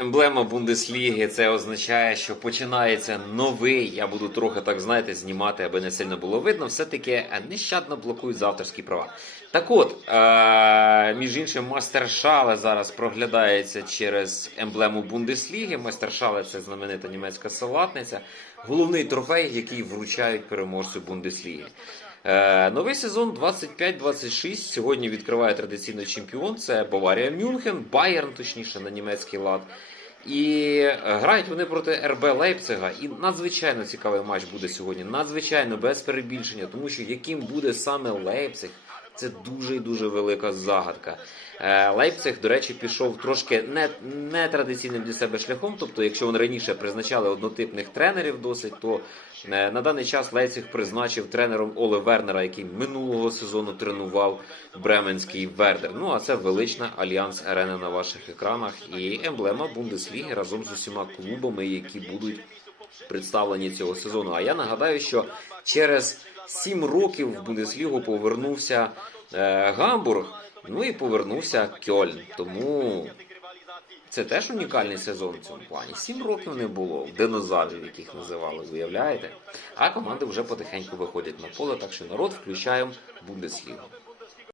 Емблема Бундесліги це означає, що починається новий. Я буду трохи так знаєте знімати, аби не сильно було видно. Все-таки е, нещадно блокують за авторські права. Так от, е- між іншим, мастер Шале зараз проглядається через емблему Бундесліги. Мастер Шале це знаменита німецька салатниця, головний трофей, який вручають переможцю Бундесліги. Е, новий сезон 25-26. Сьогодні відкриває традиційний чемпіон. Це Баварія Мюнхен, Байерн, точніше, на німецький лад. І е, грають вони проти РБ Лейпцига. І надзвичайно цікавий матч буде сьогодні. Надзвичайно без перебільшення, тому що яким буде саме Лейпциг, це дуже і дуже велика загадка. Е, Лейпциг, до речі, пішов трошки не, не традиційним для себе шляхом. Тобто, якщо вони раніше призначали однотипних тренерів досить, то е, на даний час Лейпциг призначив тренером Оле Вернера, який минулого сезону тренував Бременський Вердер. Ну а це велична Альянс Арена на ваших екранах і емблема Бундесліги разом з усіма клубами, які будуть представлені цього сезону. А я нагадаю, що через 7 років в Бундеслігу повернувся е, Гамбург. Ну і повернувся Кьольн. Тому це теж унікальний сезон в цьому плані. Сім років не було динозаврів, яких називали, уявляєте? А команди вже потихеньку виходять на поле, так що народ включаємо Бундеслігу.